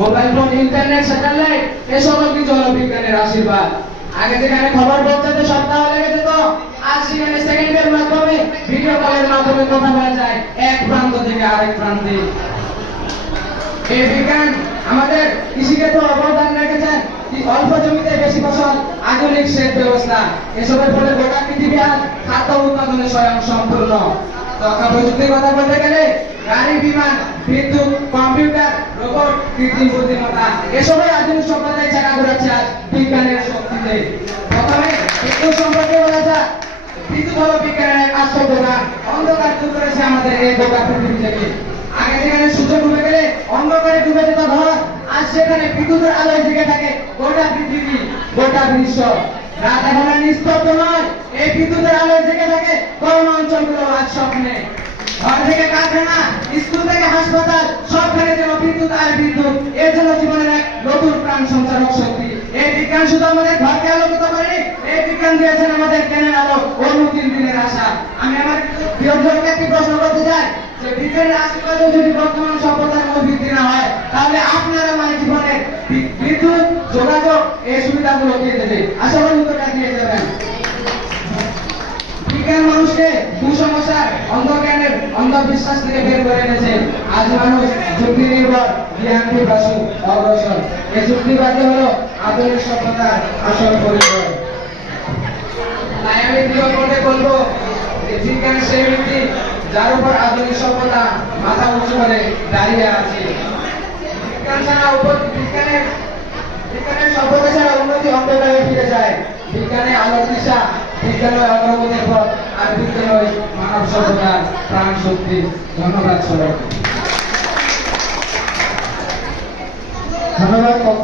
Mobile phone, internet, satellite, এসব কিছু হলো আশীর্বাদ। আগে যেখানে খবর পৌঁছাতে সপ্তাহ লেগে যেত। আজ সেখানে সেকেন্ডের মাধ্যমে ভিডিও কলের মাধ্যমে কথা বলা যায়, এক প্রান্ত থেকে আরেক প্রান্তে। এই বিজ্ঞান আমাদের কৃষিক্ষেত্রে অবদান রেখেছেন। কি অল্প জমিতে বেশি ফসল, আধুনিক সেচ ব্যবস্থা, এসবের ফলে গোটা পৃথিবী আজ খাদ্য উৎপাদনে স্বয়ং সম্পূর্ণ। তথা প্রযুক্তির কথা বলতে গেলে গাড়ি, বিমান বিদ্যুৎ কম্পিউটার, রোবট, কৃত্রিম বুদ্ধিমত্তা এসবই আধুনিক সভ্যতায় চাকা ঘোরাচ্ছে, আজ বিজ্ঞানের শক্তিতে প্রথমে বিদ্যুৎ সম্পর্কে বলা যাক। বিদ্যুৎ হলো বিজ্ঞানের এক আশ্চর্যকার অন্ধকার দূর করেছে আমাদের এই গোটা পৃথিবী থেকে। আগে যেখানে সূর্য ডুবে গেলে, অন্ধকারে ডুবে যেত ঘর, আজ সেখানে বিদ্যুতের আলোয় জেগে থাকে গোটা পৃথিবী, গোটা বিশ্ব। রাত এখন আর নিস্তব্ধ নয়। এই বিদ্যুতের আলোয় জেগে থাকে করোনা অঞ্চলগুলো আজ স্বপ্নে। ঘর থেকে কারখানা হাসপাতাল সবখানে যেন বিদ্যুৎ আর বিদ্যুৎ এর জন্য জীবনের এক নতুন প্রাণ সঞ্চারক শক্তি। এই বিজ্ঞান শুধু আমাদের ঘরকে আলোকিত করে এই বিজ্ঞান দিয়েছেন আমাদের জ্ঞানের আলো ও দিনের আশা। আমি আমার প্রিয়জনকে একটি প্রশ্ন করতে চাই, যে বিজ্ঞানের আশীর্বাদে যদি বর্তমান সভ্যতার কোনো বৃদ্ধি না হয়, তাহলে আপনার আমার জীবনের বি- বিদ্যুৎ, যোগাযোগ, এই সুবিধাগুলো দিয়ে দেবে। আশা করি কুসংস্কার, অন্ধজ্ঞানের অন্ধবিশ্বাস থেকে বের করে এনেছে। আজ মানুষ যুক্তি নির্ভর জ্ঞান পিপাসু অগ্রসর। এই যুক্তিবাদী হলো আধুনিক সভ্যতার আসল পরিচয়। আমি প্রিয় বলব বিজ্ঞান সেই ব্যক্তি, যার উপর আধুনিক সভ্যতা মাথা উঁচু করে দাঁড়িয়ে আছে। বিজ্ঞান ছাড়া উপর বিজ্ঞানের বিজ্ঞানের সভ্যতা ছাড়া উন্নতি অন্ধকারে ফিরে যায়। বিজ্ঞানে আলোর দিশা বিজ্ঞানয় অগ্রগতির পথ আর বিজ্ঞানয় মানব সভ্যতার প্রাণ শক্তি ধন্যবাদ সবাইকে ধন্যবাদ কক্ষ